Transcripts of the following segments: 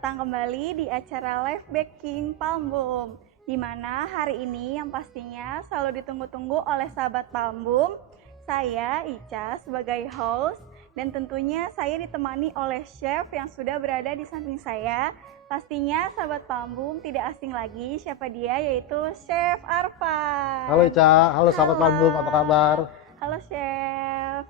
datang kembali di acara Live Baking Palmbum, di mana hari ini yang pastinya selalu ditunggu-tunggu oleh sahabat Palmbum. Saya Ica sebagai host dan tentunya saya ditemani oleh chef yang sudah berada di samping saya. Pastinya sahabat Palmbum tidak asing lagi siapa dia, yaitu Chef Arfan. Halo Ica, halo sahabat Palmbum, apa kabar? Halo Chef.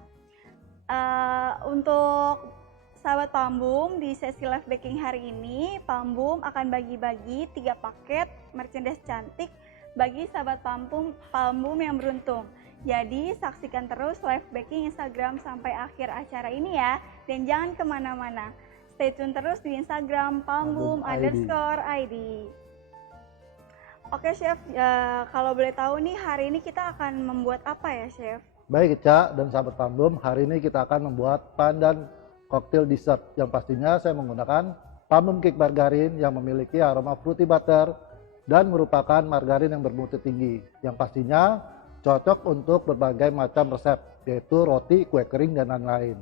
Untuk sahabat Palmbum, di sesi live baking hari ini, Palmbum akan bagi-bagi 3 paket merchandise cantik bagi sahabat Palmbum yang beruntung. Jadi saksikan terus live baking Instagram sampai akhir acara ini ya. Dan jangan kemana-mana, stay tune terus di Instagram palmbum_id. Oke Chef, kalau boleh tahu nih hari ini kita akan membuat apa ya Chef? Baik Ica dan sahabat Palmbum, hari ini kita akan membuat pandan cocktail dessert yang pastinya saya menggunakan Palmbum cake margarin yang memiliki aroma fruity butter dan merupakan margarin yang bermutu tinggi yang pastinya cocok untuk berbagai macam resep, yaitu roti, kue kering, dan lain-lain.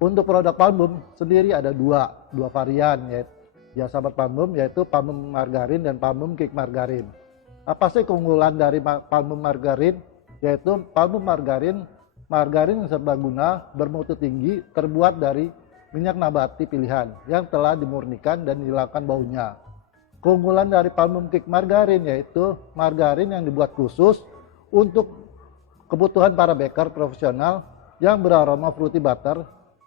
Untuk produk Palmbum sendiri ada dua varian ya sahabat Palmbum, yaitu Palmbum margarin dan Palmbum cake margarin. Apa sih keunggulan dari Palmbum margarin? Yaitu Palmbum margarin yang serbaguna, bermutu tinggi, terbuat dari minyak nabati pilihan yang telah dimurnikan dan dihilangkan baunya. Keunggulan dari Palmbum cake margarin yaitu margarin yang dibuat khusus untuk kebutuhan para baker profesional yang beraroma fruity butter,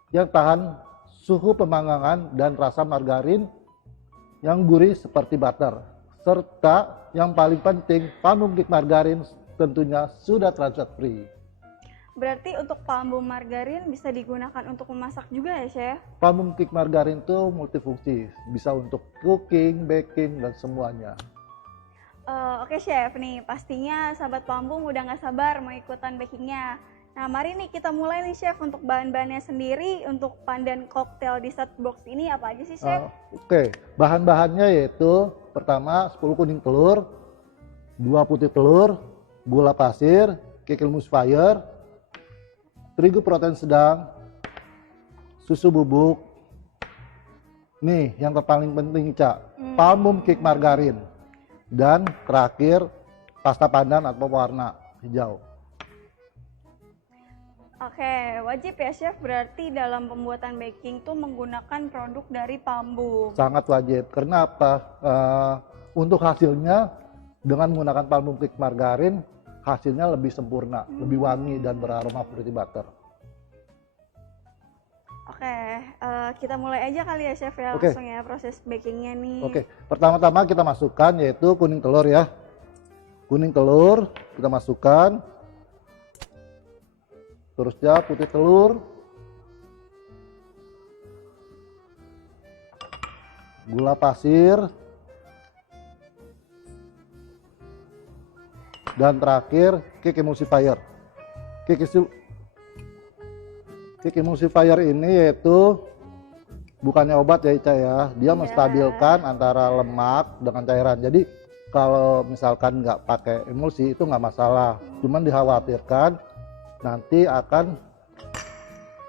yang tahan suhu pemanggangan dan rasa margarin yang gurih seperti butter. Serta yang paling penting, Palmbum cake margarin tentunya sudah transit free. Berarti untuk Palmbum margarin bisa digunakan untuk memasak juga ya Chef? Palmbum cake margarin itu multifungsi, bisa untuk cooking, baking, dan semuanya. Oke Chef, nih pastinya sahabat Palmbum udah gak sabar mau ikutan bakingnya. Nah mari nih kita mulai nih Chef, untuk bahan-bahannya sendiri untuk pandan cocktail dessert box ini apa aja sih Chef? Oke, bahan-bahannya yaitu pertama 10 kuning telur, 2 putih telur, gula pasir, cake emulsifier, terigu protein sedang, susu bubuk. Nih yang terpaling penting Ica, Palmbum cake margarin. Dan terakhir pasta pandan atau warna hijau. Oke, wajib ya Chef berarti dalam pembuatan baking tuh menggunakan produk dari Palmbum. Sangat wajib, karena apa? Untuk hasilnya dengan menggunakan Palmbum cake margarin, hasilnya lebih sempurna, lebih wangi dan beraroma fruity butter. Oke, kita mulai aja kali ya Chef ya, Oke. langsung ya proses bakingnya nih. Oke, pertama-tama kita masukkan yaitu kuning telur ya. Kuning telur kita masukkan. Terusnya putih telur. Gula pasir. Dan terakhir cake emulsifier. Cake emulsifier ini yaitu bukannya obat ya Ica ya, dia menstabilkan antara lemak dengan cairan. Jadi kalau misalkan nggak pakai emulsi itu nggak masalah, cuman dikhawatirkan nanti akan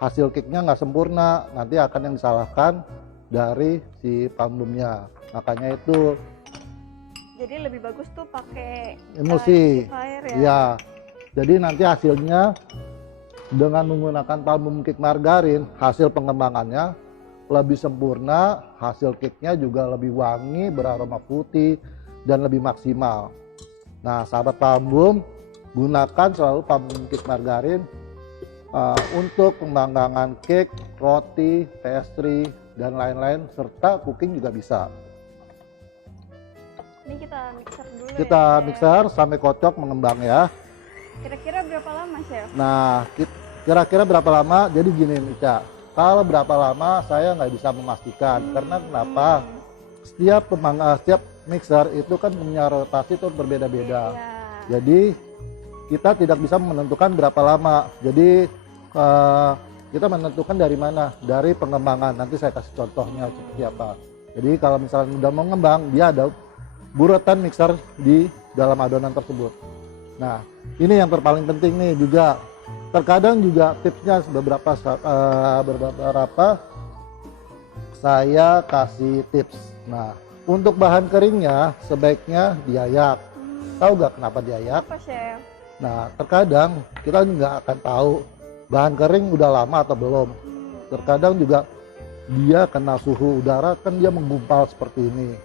hasil cake-nya nggak sempurna, nanti akan yang disalahkan dari si Palmbumnya. Makanya itu Jadi lebih bagus tuh pakai emulsi emulsifier ya. ya. Jadi nanti hasilnya dengan menggunakan Palmbum cake margarin, hasil pengembangannya lebih sempurna, hasil cake-nya juga lebih wangi, beraroma putih, dan lebih maksimal. Nah sahabat Palmbum, gunakan selalu Palmbum cake margarin untuk pemanggangan cake, roti, pastry, dan lain-lain, serta cooking juga bisa. Ini kita mixer dulu Kita ya. mixer sampai kocok mengembang ya. Kira-kira berapa lama Chef? Nah, kira-kira berapa lama? Jadi gini nih Cak, kalau berapa lama saya nggak bisa memastikan. Karena kenapa? Setiap mixer itu kan punya rotasi itu berbeda-beda. Ya. Jadi kita tidak bisa menentukan berapa lama. Jadi kita menentukan dari mana? Dari pengembangan. Nanti saya kasih contohnya seperti apa. Jadi kalau misalnya udah mengembang, dia ada burutan mixer di dalam adonan tersebut. Nah, ini yang terpaling penting nih juga. Terkadang juga tipsnya beberapa saya kasih tips. Nah, untuk bahan keringnya sebaiknya diayak. Tahu gak kenapa diayak? Apa, Chef? Nah, terkadang kita nggak akan tahu bahan kering udah lama atau belum. Terkadang juga dia kena suhu udara, kan dia menggumpal seperti ini.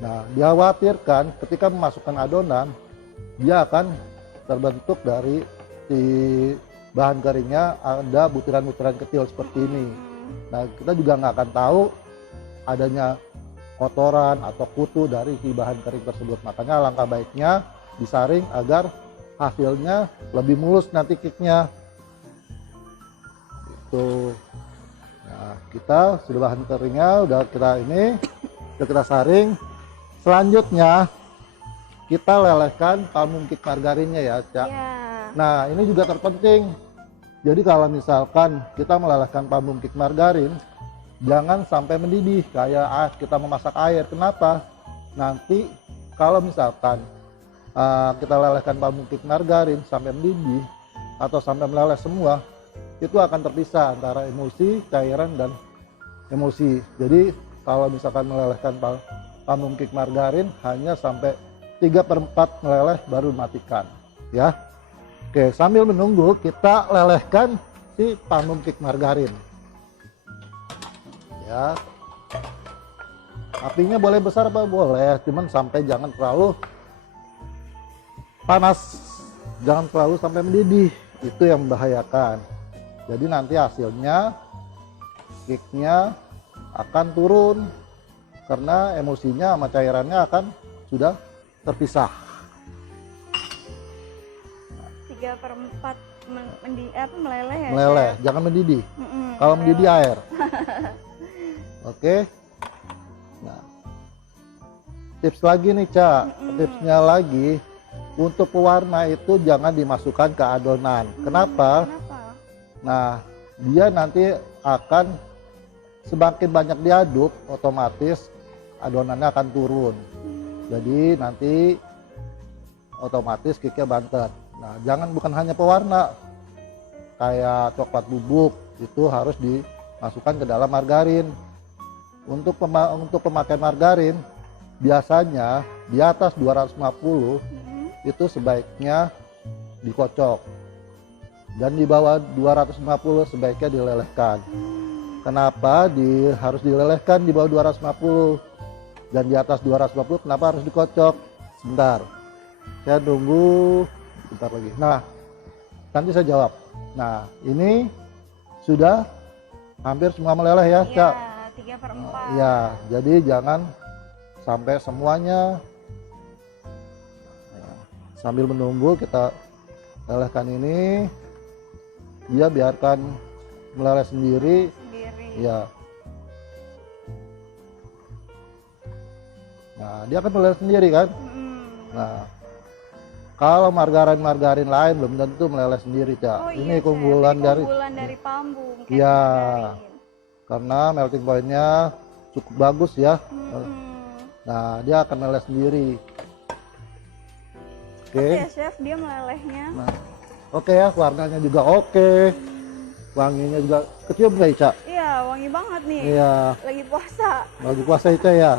Nah, dikhawatirkan ketika memasukkan adonan, dia akan terbentuk dari si bahan keringnya ada butiran-butiran kecil seperti ini. Nah, kita juga nggak akan tahu adanya kotoran atau kutu dari si bahan kering tersebut. Makanya alangkah baiknya disaring agar hasilnya lebih mulus nanti cake-nya. Itu. Nah, kita sudah bahan keringnya udah kita saring. Selanjutnya kita lelehkan palm cake margarinnya ya, Cak. Nah, ini juga terpenting. Jadi kalau misalkan kita melelehkan palm cake margarin, jangan sampai mendidih kayak kita memasak air. Kenapa? Nanti kalau misalkan kita lelehkan palm cake margarin sampai mendidih atau sampai meleleh semua, itu akan terpisah antara emulsi, cairan, dan emulsi. Jadi kalau misalkan melelehkan palm cake margarin hanya sampai 3/4 meleleh baru matikan ya. Oke, sambil menunggu kita lelehkan si palm cake margarin ya. Apinya boleh besar apa boleh, cuman sampai jangan terlalu panas, jangan terlalu sampai mendidih, itu yang membahayakan. Jadi nanti hasilnya cake-nya akan turun karena emulsinya sama cairannya akan sudah terpisah. 3/4 meleleh ya? Meleleh, jangan mendidih. Kalau mendidih air. Oke. Nah, tips lagi nih, Cak. Tipsnya lagi, untuk pewarna itu jangan dimasukkan ke adonan. Kenapa? Nah, dia nanti akan semakin banyak diaduk, otomatis adonannya akan turun. Jadi nanti otomatis cake-nya bantet. Nah, bukan hanya pewarna, kayak coklat bubuk itu harus dimasukkan ke dalam margarin. Untuk pemakaian margarin biasanya di atas 250 itu sebaiknya dikocok, dan di bawah 250 sebaiknya dilelehkan. Kenapa harus dilelehkan di bawah 250 dan di atas 250 kenapa harus dikocok? Sebentar, saya tunggu sebentar lagi. Nah, nanti saya jawab. Nah, ini sudah hampir semua meleleh ya, Cak? 3/4. Ya, jadi jangan sampai semuanya. Nah, sambil menunggu kita lelehkan ini, dia biarkan meleleh sendiri. Ya. Nah, dia akan meleleh sendiri kan? Nah, kalau margarin lain belum tentu meleleh sendiri, Cak. Ini keunggulan dari palm cake. Ya, karena melting point-nya cukup bagus ya. Nah, dia akan meleleh sendiri. Oke. Ya, Chef, dia melelehnya. Nah, oke ya, warnanya juga oke. Wanginya juga kecium nggak, Ica? Iya, wangi banget nih. Iya. Lagi puasa. Lagi puasa, Ica ya.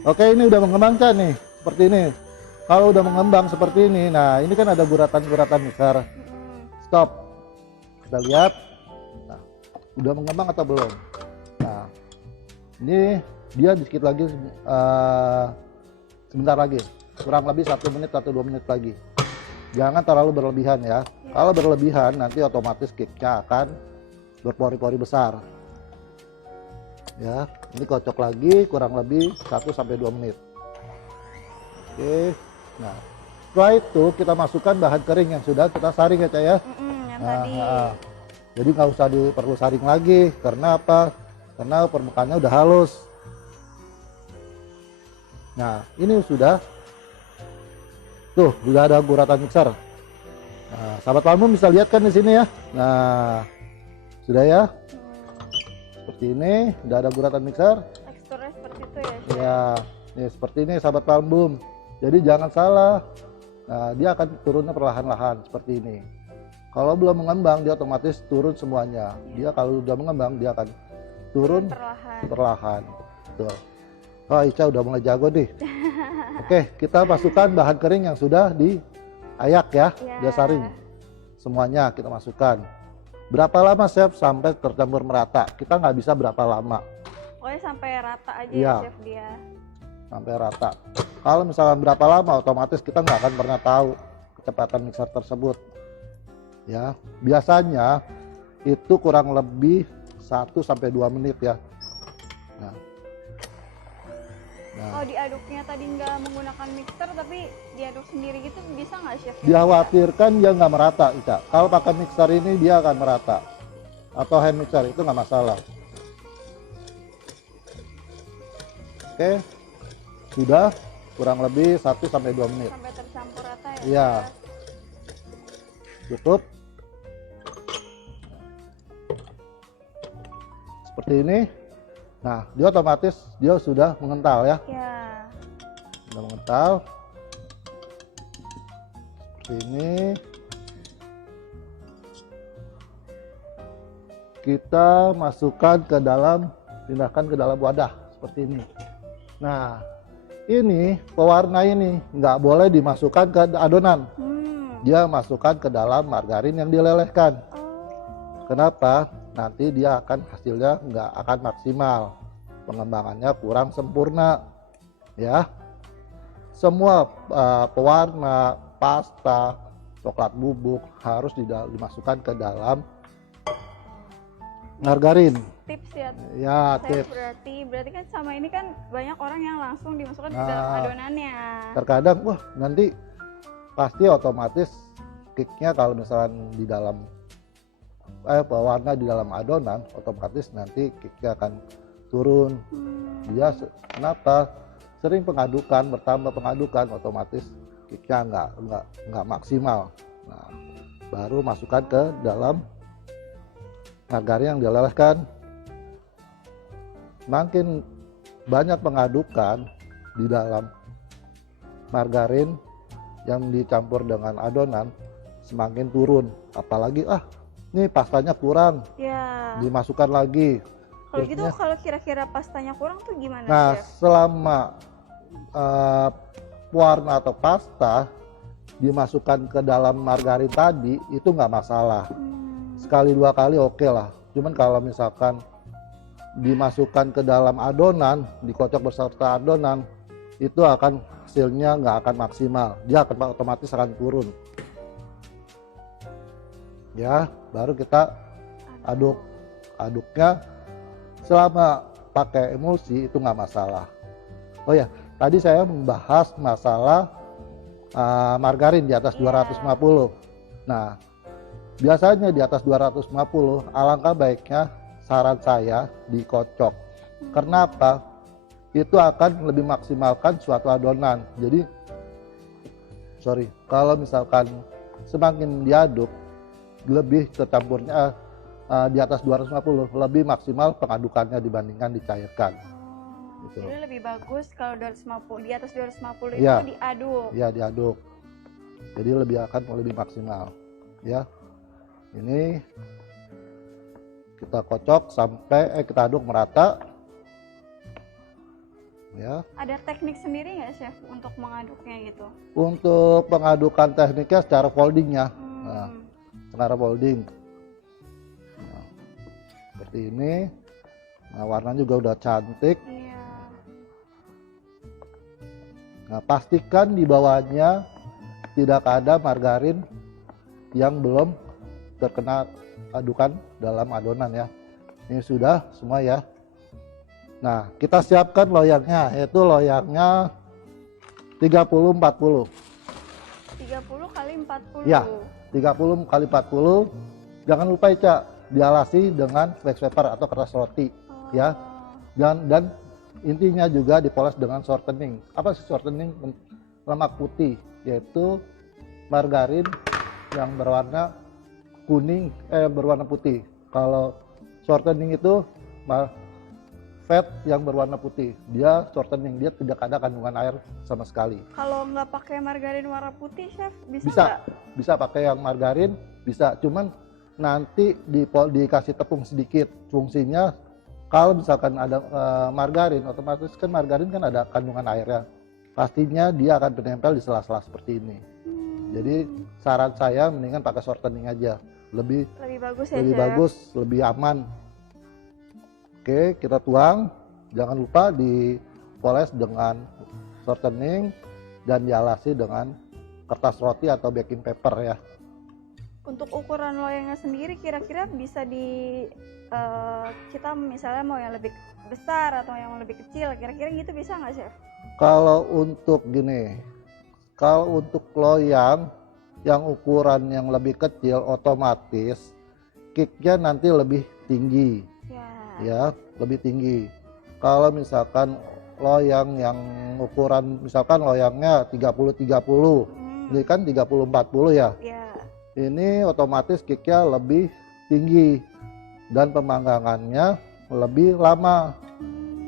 Oke, ini udah mengembang, Ca, nih. Seperti ini. Kalau udah mengembang seperti ini, nah ini kan ada guratan-guratan besar. Stop. Kita lihat. Nah, udah mengembang atau belum? Nah, ini dia dikit lagi, sebentar lagi. Kurang lebih 1 menit atau 2 menit lagi. Jangan terlalu berlebihan ya. Kalau berlebihan nanti otomatis cake-nya akan berpori-pori besar. Ya, ini kocok lagi kurang lebih 1-2 menit. Oke. Nah, setelah itu kita masukkan bahan kering yang sudah kita saring ya, Cak ya. Yang tadi. Jadi nggak usah perlu saring lagi. Karena apa? Karena permukaannya udah halus. Nah, ini sudah. Tuh, sudah ada guratan mixer. Nah, sahabat palmum bisa lihat kan di sini ya. Nah, sudah ya. Seperti ini, sudah ada guratan mixer. Teksturnya seperti itu ya, Chef? Ya, nih seperti ini sahabat palmum. Jadi jangan salah. Nah, dia akan turunnya perlahan-lahan seperti ini. Kalau belum mengembang, dia otomatis turun semuanya. Dia kalau sudah mengembang, dia akan turun perlahan. perlahan. Betul. Oh, Ica udah mulai jago nih. Oke, kita masukkan bahan kering yang sudah diayak ya, Ya. udah saring. Semuanya kita masukkan. Berapa lama chef sampai tercampur merata? Kita nggak bisa berapa lama, Pokoknya sampai rata aja Iya. ya chef dia. sampai rata. Kalau misalkan berapa lama, otomatis kita nggak akan pernah tahu kecepatan mixer tersebut. Ya, biasanya itu kurang lebih 1-2 menit ya. Nah, Oh, diaduknya tadi nggak menggunakan mixer tapi diaduk sendiri gitu bisa nggak chef? dikhawatirkan dia nggak merata, Ica. Kalau pakai mixer ini dia akan merata, atau hand mixer itu nggak masalah. Oke, sudah kurang lebih 1-2 menit. Sampai tercampur rata ya? Iya. chef? Cukup. Seperti ini. Nah, dia otomatis dia sudah mengental ya. Ya. Sudah mengental. Seperti ini. Kita masukkan ke dalam, pindahkan ke dalam wadah seperti ini. Nah, ini pewarna ini nggak boleh dimasukkan ke adonan. Dia masukkan ke dalam margarin yang dilelehkan. Oh. Kenapa? Nanti dia akan hasilnya nggak akan maksimal, pengembangannya kurang sempurna, ya. Semua pewarna, pasta, coklat bubuk harus dimasukkan ke dalam margarin. Tips ya. Ya, Chef, tips. berarti kan sama ini kan banyak orang yang langsung dimasukkan ke Nah. dalam adonannya. Terkadang, wah nanti pasti otomatis kicknya kalau misalkan di dalam pewarna di dalam adonan, otomatis nanti kicknya akan turun. Dia kenapa? Sering pengadukan, bertambah pengadukan, otomatis kicknya nggak maksimal. Nah, baru masukkan ke dalam margarin yang dilelehkan. Makin banyak pengadukan di dalam margarin yang dicampur dengan adonan, semakin turun. Apalagi ini pastanya kurang, Ya. dimasukkan lagi. Kalau gitu Terusnya, kalau kira-kira pastanya kurang tuh gimana nah, chef? selama pewarna atau pasta dimasukkan ke dalam margarin tadi itu nggak masalah. Sekali 2 kali oke lah. Cuman kalau misalkan dimasukkan ke dalam adonan, dikocok beserta adonan, itu akan hasilnya nggak akan maksimal. Dia akan otomatis akan turun. Ya, baru kita aduk. Aduknya selama pakai emulsi itu nggak masalah. Oh ya, tadi saya membahas masalah margarin di atas 250. Nah, biasanya di atas 250, alangkah baiknya saran saya dikocok. Kenapa? Itu akan lebih maksimalkan suatu adonan. Jadi, kalau misalkan semakin diaduk, lebih tercampurnya di atas 250, lebih maksimal pengadukannya dibandingkan dicairkan. Gitu. Jadi lebih bagus kalau 250, di atas 250 Iya. itu diaduk. Ya, diaduk. Jadi lebih maksimal. Ya, ini kita kocok sampai kita aduk merata. Ya, Ada teknik sendiri nggak chef untuk mengaduknya gitu? untuk pengadukan tekniknya secara foldingnya. Nah, secara folding. Nah, seperti ini. Nah, warnanya juga udah cantik. Iya. Nah, pastikan di bawahnya tidak ada margarin yang belum terkena adukan dalam adonan ya. Ini sudah semua ya. Nah, kita siapkan loyangnya, yaitu loyangnya 30-40. 30 kali 40. Ya, 30 kali 40. Jangan lupa Ica, dialasi dengan wax paper atau kertas roti. Ya. Dan intinya juga dipoles dengan shortening. Apa sih shortening? Lemak putih, yaitu margarin yang berwarna kuning, berwarna putih. Kalau shortening itu fat yang berwarna putih, dia shortening, dia tidak ada kandungan air sama sekali. Kalau nggak pakai margarin warna putih, chef, bisa Bisa, nggak? bisa pakai yang margarin, bisa. Cuman nanti dikasih tepung sedikit, fungsinya Kalau misalkan ada margarin, otomatis kan margarin kan ada kandungan airnya. Pastinya dia akan menempel di sela-sela seperti ini. Jadi saran saya mendingan pakai shortening aja, lebih bagus ya, lebih Chef. bagus, lebih aman. Oke, kita tuang. Jangan lupa dipoles dengan shortening dan dialasi dengan kertas roti atau baking paper ya. Untuk ukuran loyangnya sendiri kira-kira bisa kita misalnya mau yang lebih besar atau yang lebih kecil, kira-kira gitu bisa nggak, Chef? Kalau untuk loyang yang ukuran yang lebih kecil, otomatis kicknya nanti lebih tinggi, ya lebih tinggi. Kalau misalkan loyang yang ukuran, misalkan loyangnya 30-30, ini kan 30-40 ya. Ini otomatis kicknya lebih tinggi dan pemanggangannya lebih lama.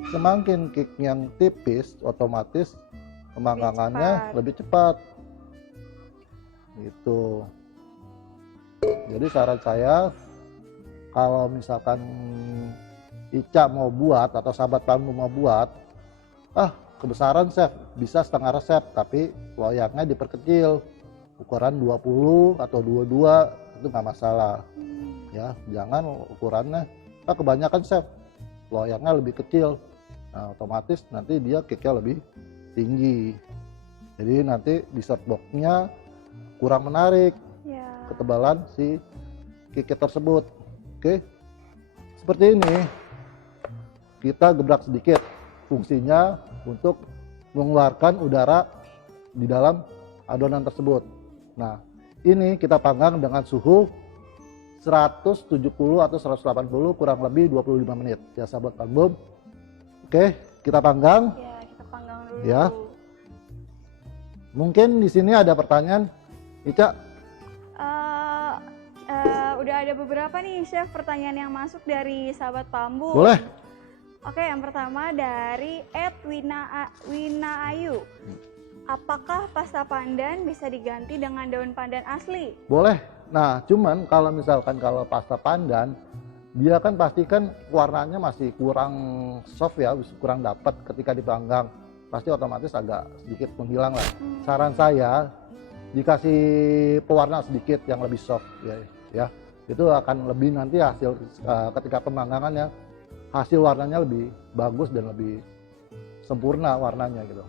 Semakin kick yang tipis, otomatis pemanggangannya lebih cepat. Gitu. Jadi saran saya, kalau misalkan Ica mau buat atau sahabat kamu mau buat, kebesaran chef bisa setengah resep, tapi loyangnya diperkecil. Ukuran 20 atau 22 itu nggak masalah. Ya, jangan ukurannya kebanyakan chef loyangnya lebih kecil. Nah, otomatis nanti dia kicknya lebih tinggi. Jadi nanti dessert box-nya kurang menarik ketebalan si kick tersebut. Oke, seperti ini. Kita gebrak sedikit, fungsinya untuk mengeluarkan udara di dalam adonan tersebut. Nah, ini kita panggang dengan suhu 170 atau 180 kurang lebih 25 menit ya sahabat Palmbum. Oke, kita panggang. Ya, kita panggang dulu. Ya. Mungkin di sini ada pertanyaan, Ica? Udah ada beberapa nih, Chef, pertanyaan yang masuk dari sahabat Palmbum. Boleh. Oke, yang pertama dari @Wina Ayu. Apakah pasta pandan bisa diganti dengan daun pandan asli? Boleh. Nah, cuman kalau misalkan kalau pasta pandan, dia kan pasti kan warnanya masih kurang soft ya, kurang dapat ketika dipanggang. Pasti otomatis agak sedikit menghilang lah. Saran saya, dikasih pewarna sedikit yang lebih soft ya. Itu akan lebih nanti hasil ketika pemanggangannya, hasil warnanya lebih bagus dan lebih sempurna warnanya gitu.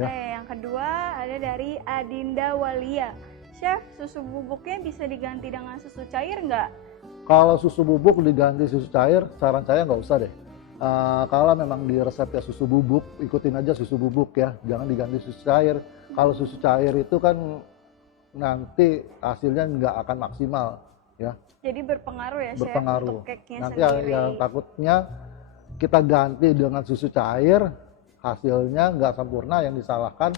Oke, yang kedua ada dari Adinda Walia. Chef, susu bubuknya bisa diganti dengan susu cair nggak? Kalau susu bubuk diganti susu cair, saran saya nggak usah deh. Kalau memang di resepnya susu bubuk, ikutin aja susu bubuk ya, jangan diganti susu cair. Kalau susu cair itu kan nanti hasilnya nggak akan maksimal ya. Jadi berpengaruh ya, Chef, berpengaruh. untuk cake-nya Nanti sendiri. yang takutnya kita ganti dengan susu cair, hasilnya nggak sempurna, yang disalahkan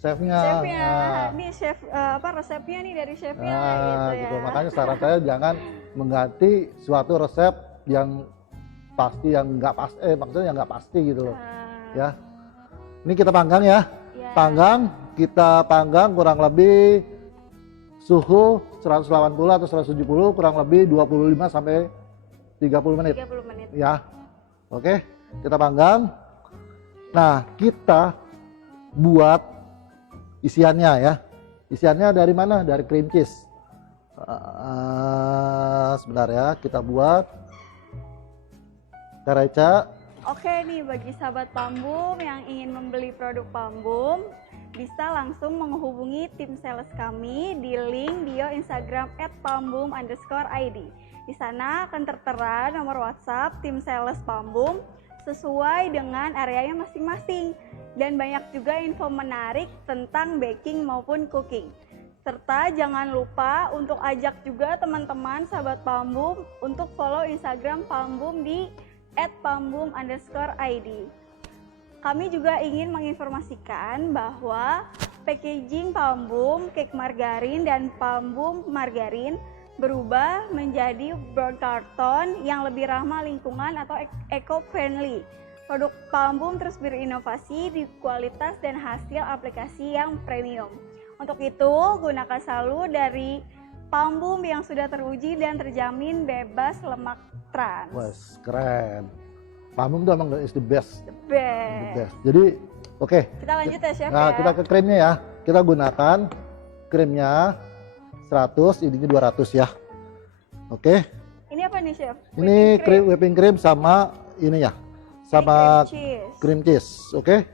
chefnya. Nah, ini chef resepnya nih dari chefnya gitu. Makanya saran saya jangan mengganti suatu resep yang pasti, yang nggak pasti, maksudnya yang nggak pasti gitu loh. Ya. Ini kita panggang ya. Panggang, kita panggang kurang lebih suhu 180 atau 170 kurang lebih 25 sampai 30 menit. 30 menit. Ya. Oke, kita panggang. Nah, kita buat isiannya ya. Isiannya dari mana? Dari cream cheese. Sebentar ya, kita buat. Tereca. Oke nih, bagi sahabat Palmbum yang ingin membeli produk Palmbum, bisa langsung menghubungi tim sales kami di link bio Instagram @palmbum_id. Di sana akan tertera nomor WhatsApp tim sales Palmbum sesuai dengan areanya masing-masing. Dan banyak juga info menarik tentang baking maupun cooking. Serta jangan lupa untuk ajak juga teman-teman sahabat Palmbum untuk follow Instagram Palmbum di @palmbum_id. Kami juga ingin menginformasikan bahwa packaging Palmbum cake margarin dan Palmbum margarin berubah menjadi brown carton yang lebih ramah lingkungan atau eco-friendly. Produk Palmbum terus berinovasi di kualitas dan hasil aplikasi yang premium. Untuk itu, gunakan selalu dari Pambum yang sudah teruji dan terjamin bebas lemak trans. Wes, keren. Pambum tuh emang is the best. The The best. best. Jadi, oke. Kita lanjut ya chef Nah, ya. kita ke krimnya ya. Kita gunakan krimnya 100, ininya 200 ya. Oke. Ini apa nih chef? Ini whipping cream sama ini ya. Sama cream cheese. Oke.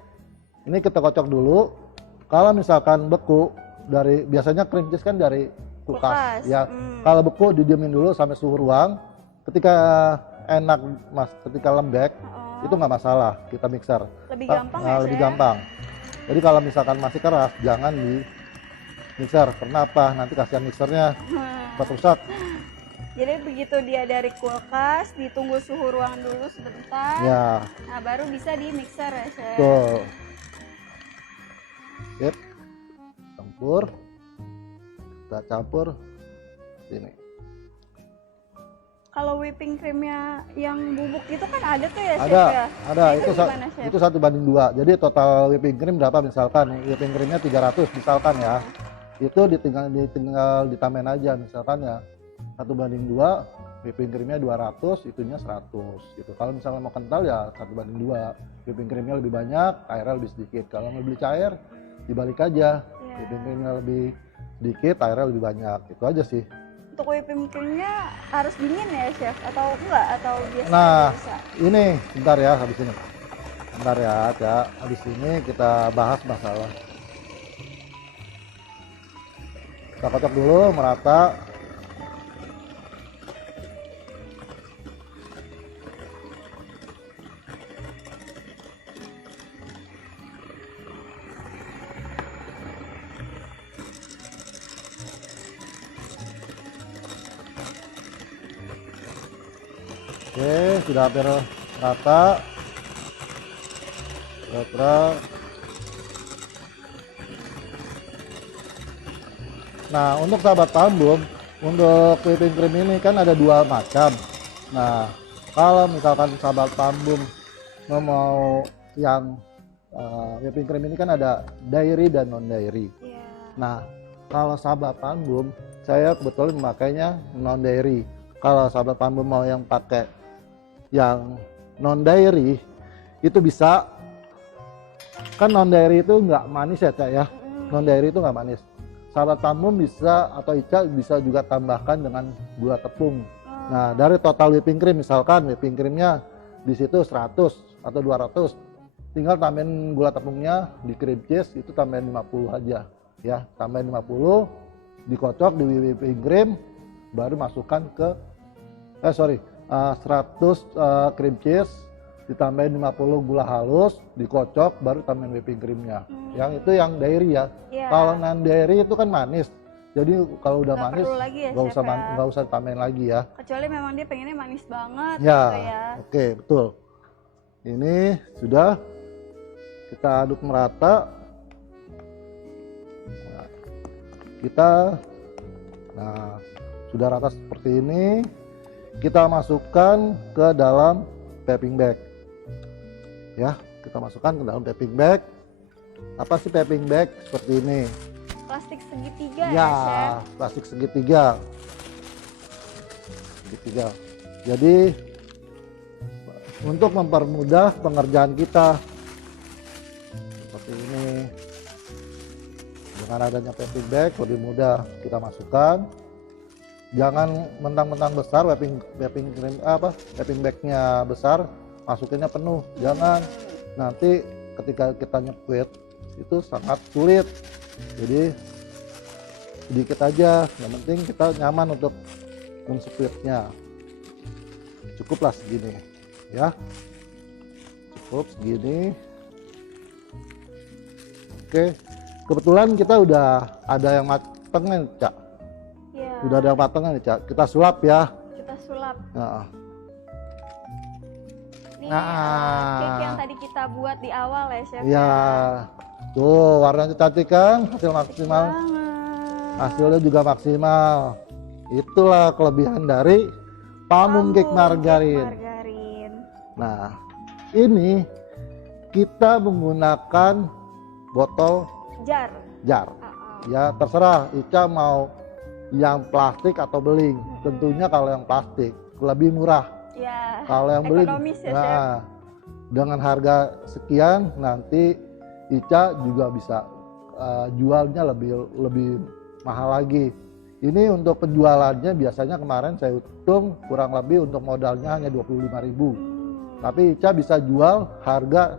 Ini kita kocok dulu. Kalau misalkan beku dari biasanya cream cheese kan dari kulkas ya. Kalau beku didiemin dulu sampai suhu ruang. Ketika enak Mas, ketika lembek itu nggak masalah, kita mixer. Lebih gampang ya, lebih chef? gampang. Jadi kalau misalkan masih keras jangan di mixer. Kenapa? Nanti kasihan mixernya rusak. Jadi begitu dia dari kulkas, ditunggu suhu ruang dulu sebentar. Ya, Nah, baru bisa di mixer ya, chef. betul. Sip. Campur. Kita campur sini. Kalau whipping creamnya yang bubuk itu kan ada tuh ya, chef Ada, ya? ada. Nah, Itu gimana, chef? itu 1:2. Jadi total whipping cream berapa misalkan? Whipping creamnya 300 misalkan ya. Itu ditinggal ditambahin aja misalkan ya. 1:2, whipping creamnya 200, itunya 100 gitu. Kalau misalnya mau kental ya 1:2. Whipping creamnya lebih banyak, airnya lebih sedikit. Kalau mau beli cair, dibalik aja. Iya. Whipping creamnya lebih sedikit, airnya lebih banyak. Itu aja sih. Untuk whipping creamnya harus dingin ya, chef? Atau enggak? Atau biasa Nah, bisa? ini bentar ya habis ini. Bentar ya, habis ini kita bahas masalah. Kita kocok dulu merata. Oke, sudah hampir rata. Rata. Nah, untuk sahabat Pambum, untuk whipping cream ini kan ada dua macam. Nah, kalau misalkan sahabat Pambum mau yang whipping cream ini kan ada dairy dan non dairy. Iya. Nah, kalau sahabat Pambum, saya kebetulan memakainya non dairy. Kalau sahabat Pambum mau yang pakai yang non dairy itu bisa, kan non dairy itu nggak manis ya Cak ya. Non dairy itu nggak manis. Sahabat Pambum bisa atau Ica bisa juga tambahkan dengan gula tepung. Nah, dari total whipping cream misalkan whipping creamnya di situ 100 atau 200, tinggal tambahin gula tepungnya di cream cheese itu tambahin 50 aja ya, tambahin 50, dikocok di whipping cream, baru masukkan ke 100 cream cheese, ditambahin 50 gula halus, dikocok, baru tambahin whipping creamnya. Yang itu yang dairy ya. Iya. Kalau non dairy itu kan manis. Jadi kalau udah Nggak manis perlu lagi ya, nggak chef usah ya? nggak usah tambahin lagi ya. Kecuali memang dia pengennya manis banget Ya, gitu ya. oke, betul. Ini sudah kita aduk merata. Nah, sudah rata seperti ini. Kita masukkan ke dalam piping bag. Ya, kita masukkan ke dalam piping bag. Apa sih piping bag? Seperti ini. Plastik segitiga ya, Ya, chef? plastik segitiga. Segitiga. Jadi untuk mempermudah pengerjaan kita seperti ini, dengan adanya piping bag lebih mudah kita masukkan. Jangan mentang-mentang besar wrapping bagnya besar, masukinnya penuh. Jangan, nanti ketika kita nyepit itu sangat sulit. Jadi sedikit aja, yang penting kita nyaman untuk mensepitnya. Cukuplah segini ya, cukup segini. Oke, kebetulan kita udah ada yang mateng nih Cak, Iya. udah ada yang mateng nih Cak, kita sulap ya. Kita sulap. Nah, Ini Nah. cake yang tadi kita buat di awal ya, chef? ya tuh warnanya cantik kan, hasil maksimal, Banget. hasilnya juga maksimal. Itulah kelebihan dari Pambum Cake Margarin. Margarin. Nah, ini kita menggunakan botol Jar. jar. Ah, ah. Ya terserah Ica mau yang plastik atau beling. Tentunya kalau yang plastik lebih murah. Ya, Kalau yang beling, ekonomis ya, Chef. nah dengan harga sekian nanti Ica juga bisa jualnya lebih mahal lagi. Ini untuk penjualannya biasanya kemarin saya hitung kurang lebih untuk modalnya hanya 25.000. Tapi Ica bisa jual harga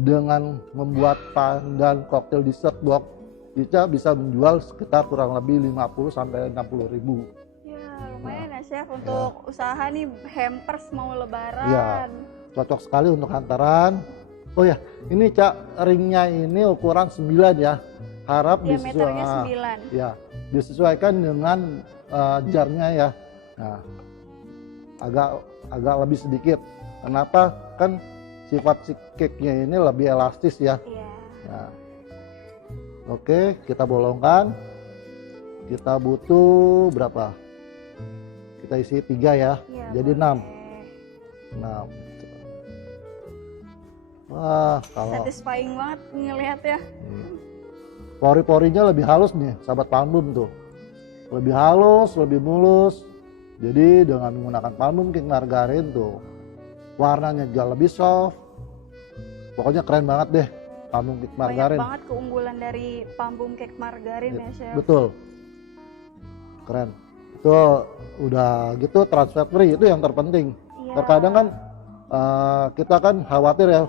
dengan membuat pandan koktail dessert box. Ica bisa menjual sekitar kurang lebih 50 sampai 60.000. Ya, lumayan ya Chef untuk usaha nih hampers mau lebaran. Ya, cocok sekali untuk hantaran. Oh ya, ini Cak, ringnya ini ukuran 9 ya. Harap Diameternya 9. ya, disesuaikan dengan jarnya ya. Nah, agak lebih sedikit. Kenapa? Kan sifat si cake-nya ini lebih elastis ya. Iya. Nah, oke, kita bolongkan. Kita butuh berapa? Kita isi 3 ya. Iya, Jadi boleh. 6. Wah, kalau Satisfying banget ngelihat ya. pori-porinya lebih halus nih, sahabat Palmbum tuh. Lebih halus, lebih mulus. Jadi dengan menggunakan Palmbum Cake Margarin tuh, warnanya juga lebih soft. Pokoknya keren banget deh Palmbum Cake Margarin. Banyak banget keunggulan dari Palmbum Cake Margarin ya Chef. Betul. Keren. Itu udah gitu transfer free, itu yang terpenting. Iya. Terkadang kan kita kan khawatir ya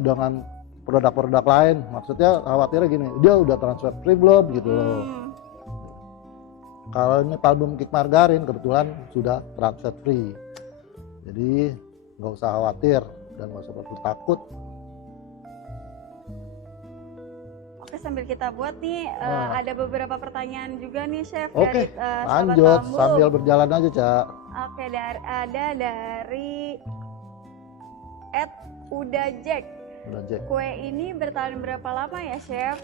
dengan produk-produk lain. Maksudnya khawatirnya gini, dia udah transfer free belum gitu loh. Kalau ini Palmbum Cake Margarin kebetulan sudah transfer free. Jadi nggak usah khawatir dan nggak usah perlu takut. Oke, sambil kita buat nih ada beberapa pertanyaan juga nih Chef Oke, dari sahabat lanjut Palmbum. sambil berjalan aja, Cak. Oke, ada dari @udajek. Udah, Jack. Kue ini bertahan berapa lama ya Chef?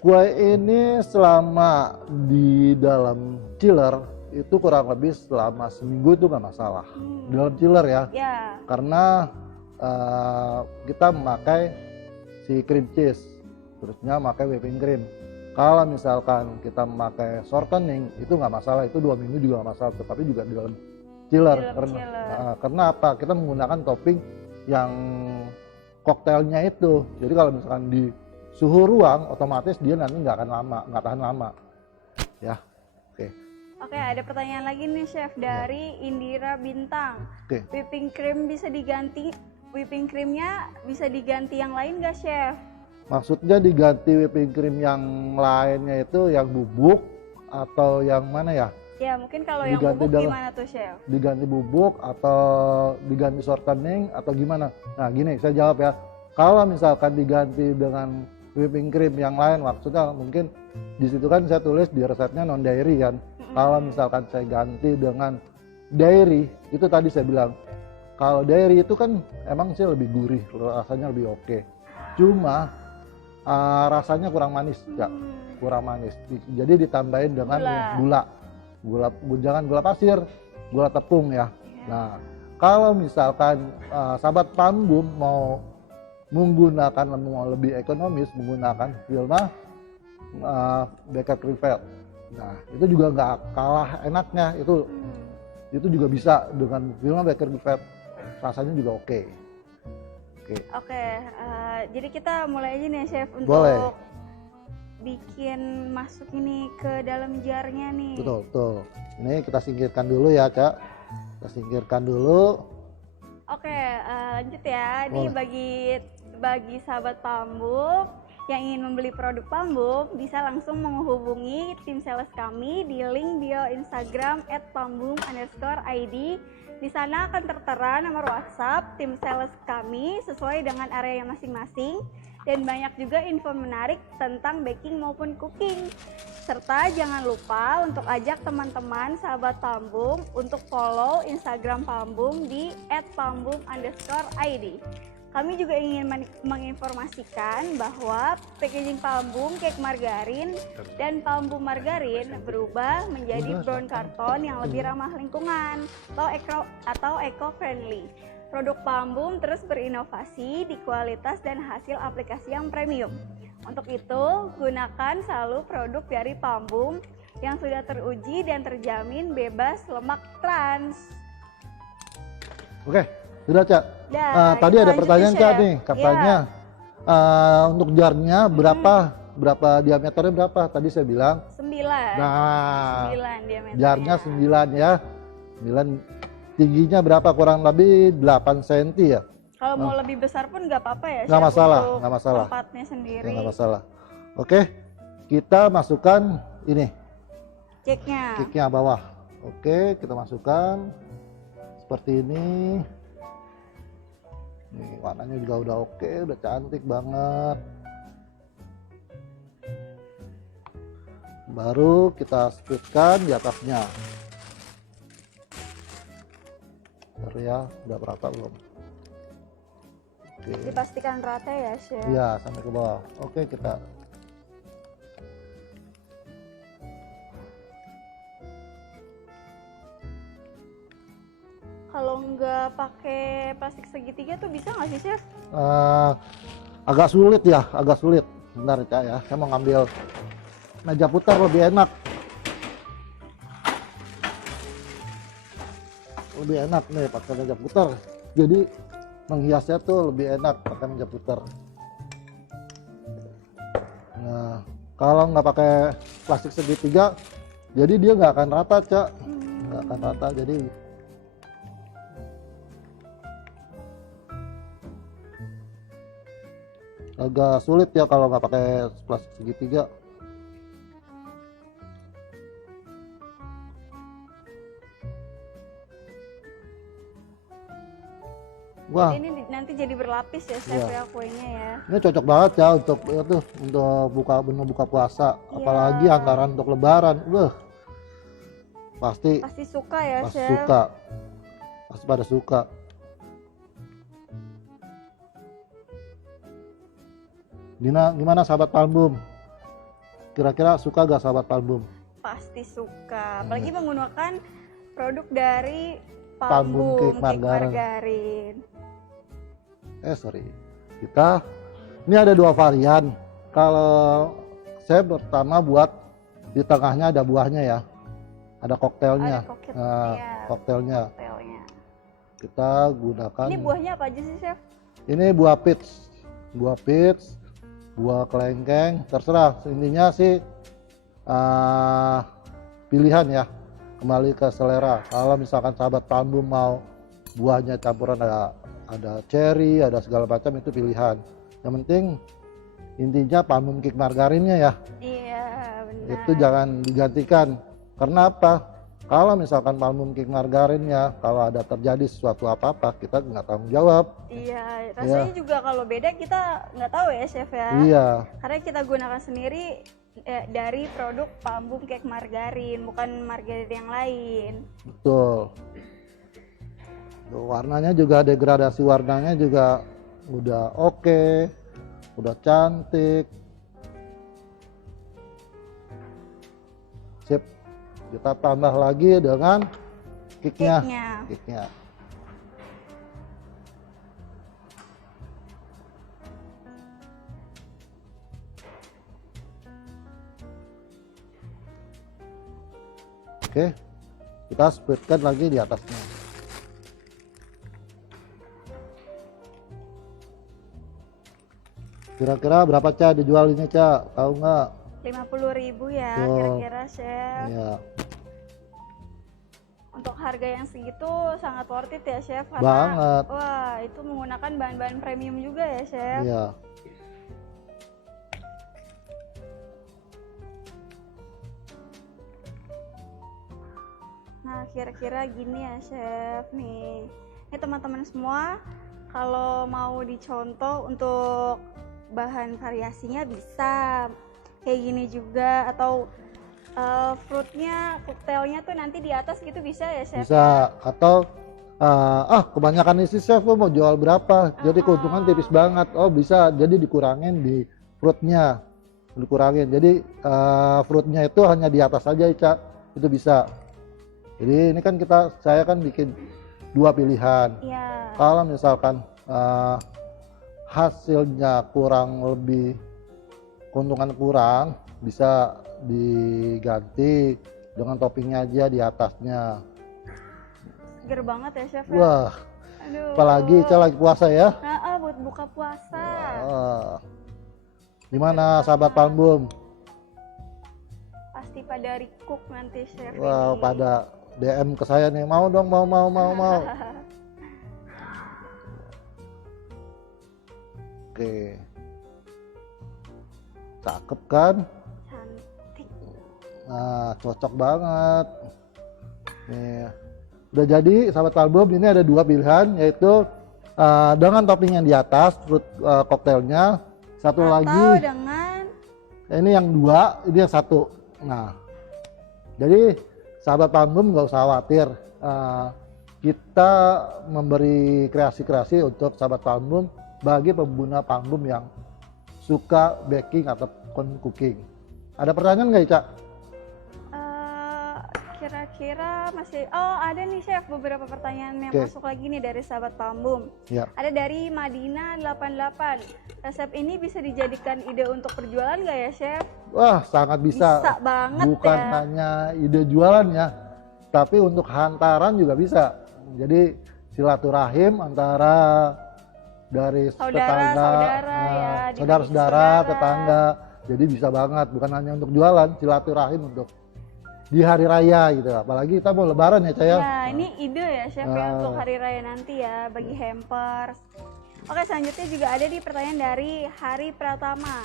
Kue ini selama di dalam chiller itu kurang lebih selama seminggu itu nggak masalah. Di dalam chiller ya, Ya. karena kita memakai si cream cheese, terusnya memakai whipping cream. Kalau misalkan kita memakai shortening itu nggak masalah, itu 2 minggu juga nggak masalah, tetapi juga di dalam chiller. Karena apa? Kita menggunakan topping yang koktailnya itu. Jadi kalau misalkan di suhu ruang, otomatis dia nanti nggak tahan lama. Ya, oke. Oke, ada pertanyaan lagi nih Chef dari Indira Bintang. Oke. Whipping creamnya bisa diganti yang lain nggak Chef? Maksudnya diganti whipping cream yang lainnya itu yang bubuk atau yang mana ya? Ya, mungkin kalau yang Diganti bubuk dalam- gimana tuh Chef? Diganti bubuk atau diganti shortening atau gimana? Nah gini saya jawab ya, kalau misalkan diganti dengan whipping cream yang lain, maksudnya mungkin di situ kan saya tulis di resepnya non dairy kan. Kalau misalkan saya ganti dengan dairy, itu tadi saya bilang kalau dairy itu kan emang sih lebih gurih, rasanya lebih oke. Cuma rasanya kurang manis ya, kurang manis. Jadi ditambahin dengan gula, jangan gula pasir, gula tepung ya. Nah, kalau misalkan sahabat Palmbum mau menggunakan lebih ekonomis, menggunakan Wilma Baker Crevel. Nah, itu juga nggak kalah enaknya. Itu juga bisa dengan Wilma Baker Crevel, rasanya juga oke. Oke, jadi kita mulai aja nih Chef untuk Boleh. bikin masuk ini ke dalam jarnya nih. Betul. Ini kita singkirkan dulu ya, Kak. Kita singkirkan dulu. Oke, lanjut ya. Ini bagi sahabat Palmbum yang ingin membeli produk Palmbum bisa langsung menghubungi tim sales kami di link bio Instagram @palmbum_id. Di sana akan tertera nomor WhatsApp tim sales kami sesuai dengan area masing-masing. Dan banyak juga info menarik tentang baking maupun cooking. Serta jangan lupa untuk ajak teman-teman sahabat Palmbum untuk follow Instagram Palmbum di @palmbum_id. Kami juga ingin menginformasikan bahwa packaging Palmbum Cake Margarin dan Palmbum Margarin berubah menjadi brown karton yang lebih ramah lingkungan atau eco-friendly. Produk Palmbum terus berinovasi di kualitas dan hasil aplikasi yang premium. Untuk itu, gunakan selalu produk dari Palmbum yang sudah teruji dan terjamin bebas lemak trans. Oke, sudah Cak. Dah, Tadi kita ada lanjut pertanyaan ya, Cak Chef. nih, katanya untuk jarnya berapa diameternya berapa? Tadi saya bilang. 9. Nah, 9 diameternya. jarnya 9 ya. 9 tingginya berapa? Kurang lebih 8 cm ya. Kalau mau lebih besar pun nggak apa-apa ya, Nggak Chef, masalah, untuk nggak masalah. tempatnya Ya, sendiri. nggak masalah. Oke, kita masukkan ini Cake-nya. cake-nya bawah. Oke, kita masukkan seperti ini. Nih, warnanya juga udah oke, udah cantik banget. Baru kita spreadkan di atasnya. Bentar ya, udah berapa belum? Oke. Dipastikan rata ya, Chef. Iya, sampai ke bawah. Oke, kita Kalau nggak pakai plastik segitiga tuh bisa nggak sih, Chef? agak sulit ya, agak sulit. Bentar Cak ya, saya mau ngambil meja putar lebih enak. Lebih enak nih pakai meja putar. Jadi menghiasnya tuh lebih enak pakai meja putar. Nah, kalau nggak pakai plastik segitiga, jadi dia nggak akan rata Cak, nggak akan rata. Jadi agak sulit ya kalau nggak pakai plastik segitiga. Wah, Ini nanti jadi berlapis ya, Chef, Iya. ya kuenya ya. ini cocok banget ya untuk itu untuk buka puasa, Iya. apalagi anggaran untuk Lebaran. Wah, pasti Pasti suka ya, pasti Chef. suka, pasti pada suka. Gimana sahabat Palmbum? Kira-kira suka gak sahabat Palmbum? Pasti suka. Apalagi menggunakan produk dari Palmbum Palmbum Cake Cake Margarin. Margarin. Sorry, ini ada 2 varian. Kalau saya pertama buat di tengahnya ada buahnya ya, ada koktailnya. Ada koktail, Nah, iya. koktailnya Koktailnya. kita gunakan. Ini buahnya apa aja sih, Chef? Ini buah peach, buah kelengkeng, terserah. Intinya sih pilihan ya, kembali ke selera. Kalau misalkan sahabat Palmbum mau buahnya campuran ada cherry, ada segala macam, itu pilihan. Yang penting intinya Palmbum Cake Margarinnya ya, Iya, benar. itu jangan digantikan. Karena apa? Kalau misalkan Palmbum Cake Margarinnya, kalau ada terjadi sesuatu apa-apa, kita nggak tanggung jawab. Iya, rasanya juga kalau beda kita nggak tahu ya, Chef ya. Iya, Karena kita gunakan sendiri dari produk Palmbum Cake Margarin, bukan margarin yang lain. betul. Tuh, warnanya juga, degradasi warnanya juga udah oke, udah cantik. Sip. Kita tambah lagi dengan cake-nya. Cake-nya. Cake-nya. Oke, kita spreadkan lagi di atasnya. Kira-kira berapa Cak dijual ini Cak? Tahu nggak? 50.000 ya Tuh. kira-kira, Chef. Iya, Untuk harga yang segitu sangat worth it ya, Chef. Banget. Wah, itu menggunakan bahan-bahan premium juga ya, Chef. iya. Nah, kira-kira gini ya, Chef. Nih, ini teman-teman semua, kalau mau dicontoh untuk bahan variasinya bisa kayak gini juga, atau fruitnya, koktailnya tuh nanti di atas gitu bisa ya, Chef? Bisa. Atau kebanyakan isi chef lo mau jual berapa? Jadi keuntungan tipis banget. Oh bisa. Jadi dikurangin di fruitnya, dikurangin. Jadi fruitnya itu hanya di atas saja, Ica. Itu bisa. Jadi ini kan saya kan bikin 2 pilihan. Iya. Kalau misalkan hasilnya kurang lebih keuntungan kurang bisa diganti dengan toppingnya aja di atasnya. Seger banget ya chef ya. Wah, Aduh. apalagi Ica lagi puasa ya. Buat buka puasa. Gimana sahabat Palmbum? Pasti pada recook nanti chef Wah, ini. pada DM ke saya nih, mau dong, mau. Oke, cakep kan? Cantik. Nah, cocok banget. Nih, udah jadi sahabat Palmbum. Ini ada dua pilihan, yaitu dengan topping yang di atas, fruit koktailnya. Satu Atau lagi, dengan ini yang dua, ini yang satu. Nah, jadi sahabat Palmbum nggak usah khawatir. Kita memberi kreasi-kreasi untuk sahabat Palmbum bagi pengguna Palmbum yang suka baking ataupun cooking. Ada pertanyaan nggak, Ica? Kira-kira masih, ada nih chef beberapa pertanyaan yang Oke. masuk lagi nih dari sahabat Palmbum. Ya. Ada dari Madina 88. Resep ini bisa dijadikan ide untuk perjualan nggak ya chef? Wah, sangat bisa. Bisa banget Bukan ya. hanya ide jualan ya, tapi untuk hantaran juga bisa. Jadi silaturahim antara dari Saudara-saudara ya, dibagi saudara-saudara, saudara. tetangga. Jadi bisa banget, bukan hanya untuk jualan, silaturahim untuk di hari raya gitu. Apalagi kita mau lebaran ya, Caya. Ya, ini ide ya chef ya Ah. untuk hari raya nanti ya, bagi hampers. Oke, selanjutnya juga ada di pertanyaan dari Hari Pratama.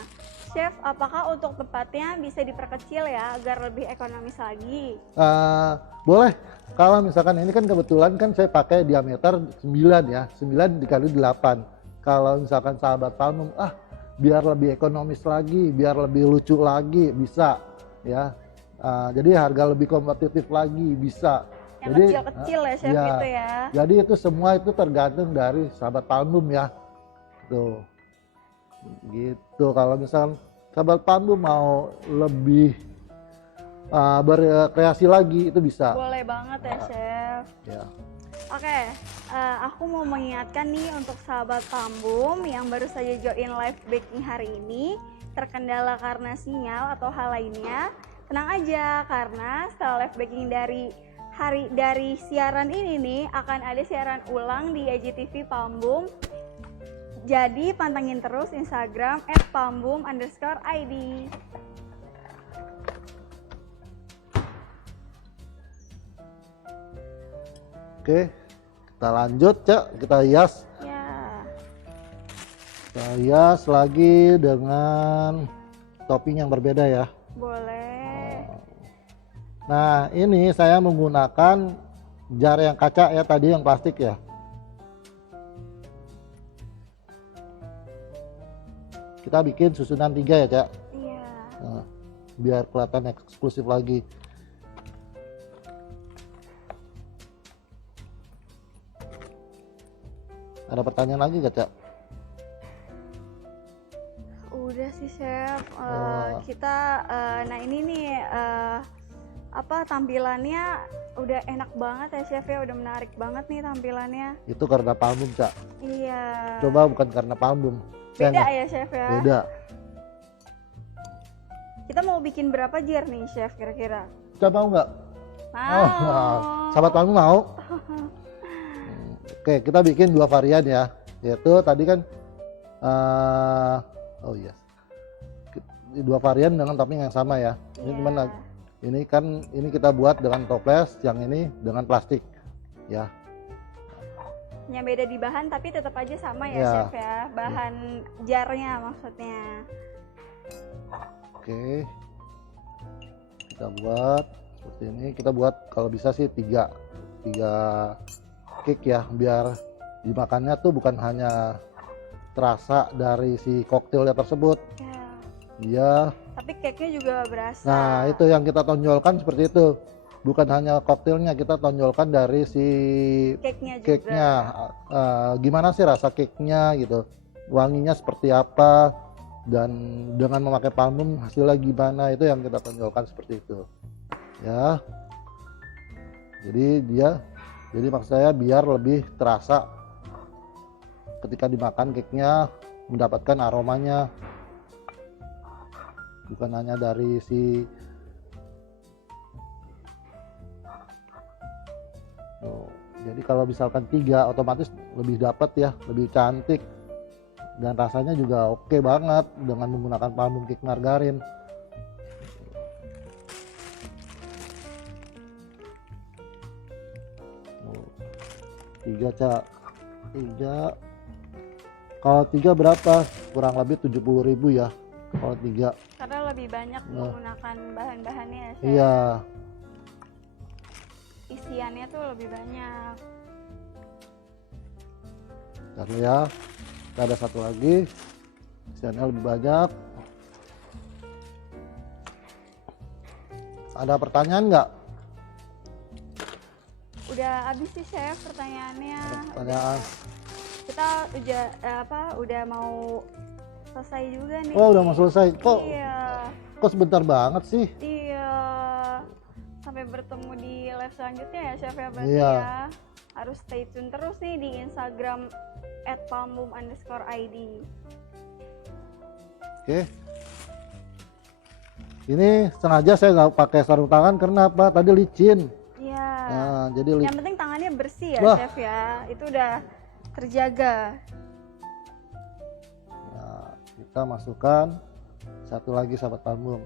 Chef, apakah untuk tempatnya bisa diperkecil ya agar lebih ekonomis lagi? Boleh. Kalau misalkan ini kan kebetulan kan saya pakai diameter 9 ya, 9 dikali 8. Kalau misalkan sahabat Palmbum, biar lebih ekonomis lagi, biar lebih lucu lagi, bisa ya. Jadi harga lebih kompetitif lagi, bisa. Yang Jadi kecil-kecil ya chef ya, gitu ya. Jadi itu semua itu tergantung dari sahabat Palmbum ya. Tuh. Gitu. Kalau misalkan sahabat Palmbum mau lebih berkreasi lagi, itu bisa. Boleh banget ya chef. Ya. Oke, aku mau mengingatkan nih untuk sahabat Palmbum yang baru saja join live baking hari ini, terkendala karena sinyal atau hal lainnya, tenang aja karena setelah live baking dari siaran ini nih akan ada siaran ulang di IGTV Palmbum. Jadi pantengin terus Instagram @palmbum_id. Oke, kita lanjut, Cak. Kita hias. Ya, Kita hias lagi dengan topping yang berbeda ya. boleh. Nah, ini saya menggunakan jar yang kaca ya, tadi yang plastik ya. Kita bikin susunan 3 ya, Cak. Iya. Nah, biar kelihatan eksklusif lagi. Ada pertanyaan lagi gak, Cak? Udah sih chef. Oh. Kita nah ini nih tampilannya udah enak banget ya chef ya, udah menarik banget nih tampilannya. Itu karena Palmbum, Cak. Iya. Coba bukan karena Palmbum. Saya Beda nggak- ya chef ya. Beda. Kita mau bikin berapa jar nih chef kira-kira? Coba mau nggak? Mau. Sahabat Palmbum mau? Oke, kita bikin 2 varian ya. Yaitu tadi kan iya. 2 varian dengan topping yang sama ya. Ini Iya. cuman ini kita buat dengan toples, yang ini dengan plastik. Ya. Yang beda di bahan tapi tetap aja sama ya Iya. chef ya. Bahan jarnya maksudnya. Oke. Kita buat seperti ini. Kita buat kalau bisa sih 3 cake ya, biar dimakannya tuh bukan hanya terasa dari si koktailnya tersebut. Ya. Iya. Tapi cake-nya juga berasa. Nah, itu yang kita tonjolkan seperti itu. Bukan hanya koktailnya, kita tonjolkan dari si Cake-nya juga. cake-nya. Gimana sih rasa cake-nya gitu. Wanginya seperti apa, dan dengan memakai Palmbum hasilnya gimana, itu yang kita tonjolkan seperti itu. Ya. Jadi maksud saya biar lebih terasa ketika dimakan cake-nya, mendapatkan aromanya. bukan hanya dari si jadi kalau misalkan 3 otomatis lebih dapat ya, lebih cantik dan rasanya juga oke banget dengan menggunakan parfum cake margarin. 3 Cak, 3 kalau 3 berapa? Kurang lebih 70.000 ya kalau 3. Karena lebih banyak menggunakan bahan-bahannya ya, Chef. Iya. Isiannya tuh lebih banyak. Karena ya, kita ada satu lagi, isiannya lebih banyak. Ada pertanyaan nggak? Udah habis sih Chef pertanyaannya. Pertanyaan. Kita udah mau selesai juga nih. Oh, udah mau selesai. Iya. Kok sebentar banget sih? Iya. Sampai bertemu di live selanjutnya ya Chef ya berarti Iya. ya. Harus stay tune terus nih di Instagram @palmbum_id. Oke. Ini sengaja saya nggak pakai sarung tangan karena apa? Tadi licin. Iya. Nah, jadi Yang penting tangannya bersih ya Wah. Chef ya. Itu udah terjaga. Nah, kita masukkan satu lagi sahabat parfum.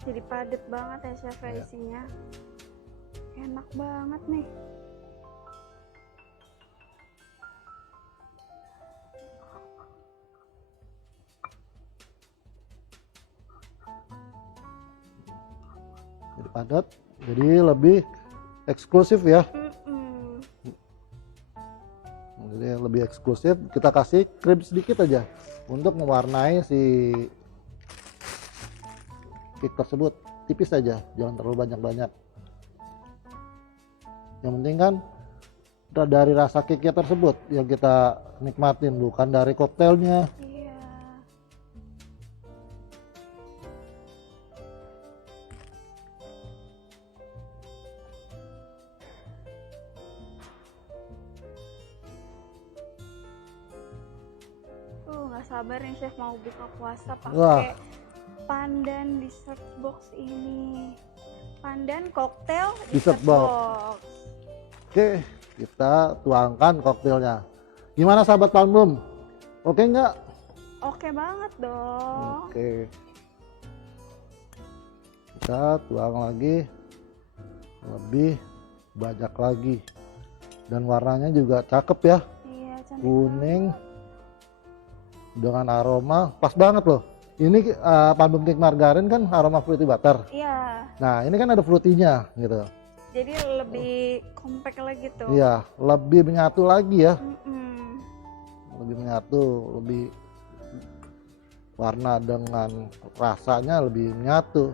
Jadi padat banget ya Chef ya isinya. Enak banget nih. Jadi padat, jadi lebih eksklusif ya. Mm-mm. Jadi lebih eksklusif, kita kasih krim sedikit aja untuk mewarnai si cake tersebut, tipis saja, jangan terlalu banyak-banyak. Yang penting kan dari rasa cake-nya tersebut yang kita nikmatin, bukan dari koktailnya. Iya. Nggak sabar nih Chef mau buka puasa Wah. pakai pandan dessert box ini. Pandan koktail Dessert box. Oke, kita tuangkan koktailnya. Gimana sahabat parfum? Oke nggak? Oke banget dong. Oke. Kita tuang lagi, lebih banyak lagi. Dan warnanya juga cakep ya, Iya, cantik kuning dengan aroma pas banget loh. Ini parfum cake margarin kan aroma fruity butter. Iya, Nah ini kan ada fruitynya gitu. jadi lebih compact lagi tuh. Iya, lebih menyatu lagi ya. Mm-mm. Lebih menyatu, lebih warna dengan rasanya lebih menyatu.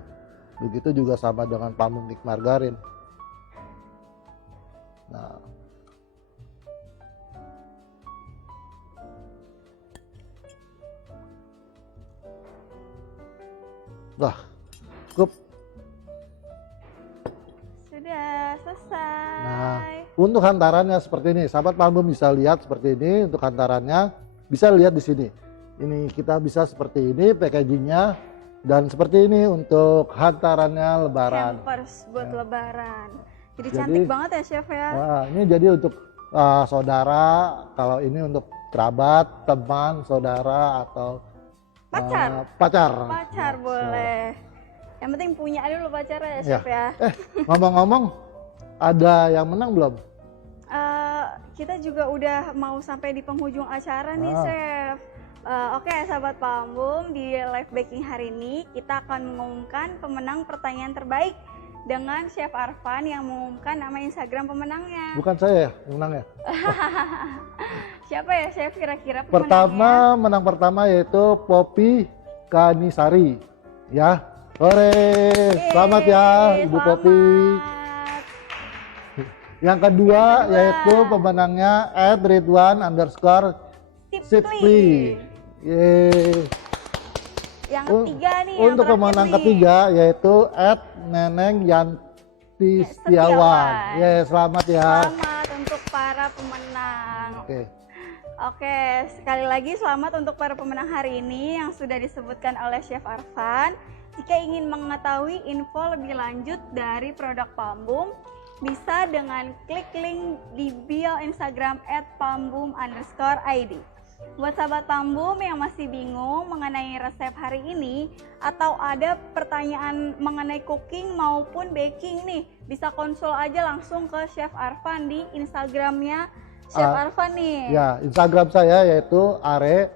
Begitu juga sama dengan parfum cake margarin. Nah, wah, cukup. Sudah selesai. Nah, untuk hantarannya seperti ini, sahabat parfum bisa lihat seperti ini. Untuk hantarannya bisa lihat di sini. Ini kita bisa seperti ini packagingnya, dan seperti ini untuk hantarannya lebaran. Hampers buat lebaran. Jadi Jadi- cantik banget ya Chef ya. Nah, ini jadi untuk saudara, kalau ini untuk kerabat, teman, saudara, atau Pacar. pacar. Pacar Nah, boleh. Yang penting punya dulu pacar ya Ya. Chef ya. Ngomong-ngomong, ada yang menang belum? Kita juga udah mau sampai di penghujung acara nih Chef. Oke sahabat Palmbum, di live baking hari ini kita akan mengumumkan pemenang pertanyaan terbaik dengan Chef Arfan yang mengumumkan nama Instagram pemenangnya. Bukan saya ya yang menang ya. Siapa ya Chef kira-kira pemenangnya? Pertama, menang pertama yaitu Poppy Kanisari. Ya, hore, selamat ya Ibu Selamat. Poppy. Yang kedua yaitu pemenangnya @ridwan_sipli. Yeay. Yang ketiga nih, yang Untuk terakhir pemenang nih. ketiga yaitu @nenengyanti Setiawan. Setiawan. Yeay, selamat ya. Selamat untuk para pemenang. Oke. Oke, sekali lagi selamat untuk para pemenang hari ini yang sudah disebutkan oleh Chef Arfan. Jika ingin mengetahui info lebih lanjut dari produk Palmboom, bisa dengan klik link di bio Instagram @palmboom_id. Buat sahabat Palmboom yang masih bingung mengenai resep hari ini atau ada pertanyaan mengenai cooking maupun baking nih, bisa konsul aja langsung ke Chef Arfan di Instagramnya Chef Arfan nih. Ya, Instagram saya yaitu are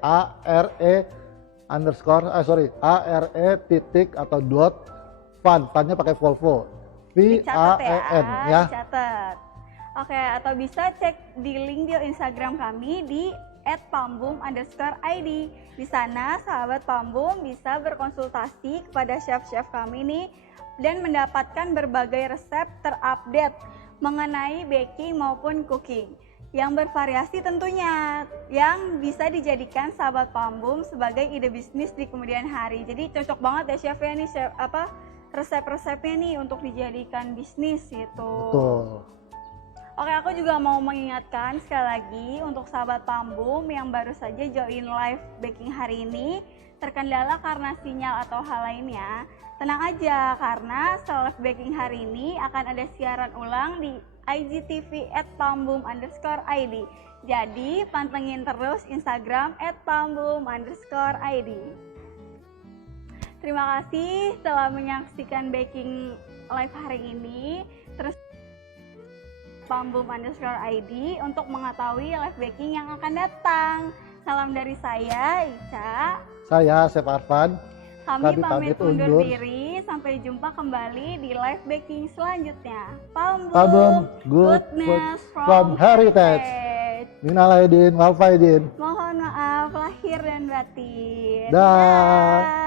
titik atau dot funnya pakai Volvo VAEN ya. Dicatat. Oke, atau bisa cek di link bio Instagram kami di @palmboom_id. Di sana sahabat Palmboom bisa berkonsultasi kepada chef-chef kami nih dan mendapatkan berbagai resep terupdate mengenai baking maupun cooking yang bervariasi tentunya, yang bisa dijadikan sahabat Palmboom sebagai ide bisnis di kemudian hari. Jadi cocok banget ya chef ya nih resep-resepnya nih untuk dijadikan bisnis gitu. Betul. Oke, aku juga mau mengingatkan sekali lagi untuk sahabat Palmboom yang baru saja join live baking hari ini, terkendala karena sinyal atau hal lainnya, tenang aja karena setelah live baking hari ini akan ada siaran ulang di IGTV @palmboom_id. Jadi pantengin terus Instagram @palmboom_id. Terima kasih telah menyaksikan baking live hari ini. Terus palmboom_id untuk mengetahui live baking yang akan datang. Salam dari saya, Ica. Saya Chef Arfan. Kami pamit undur diri. Sampai jumpa kembali di live baking selanjutnya. Palmboom, good goodness from heritage. Minal aidin wal faidin. Mohon maaf lahir dan batin. Dah.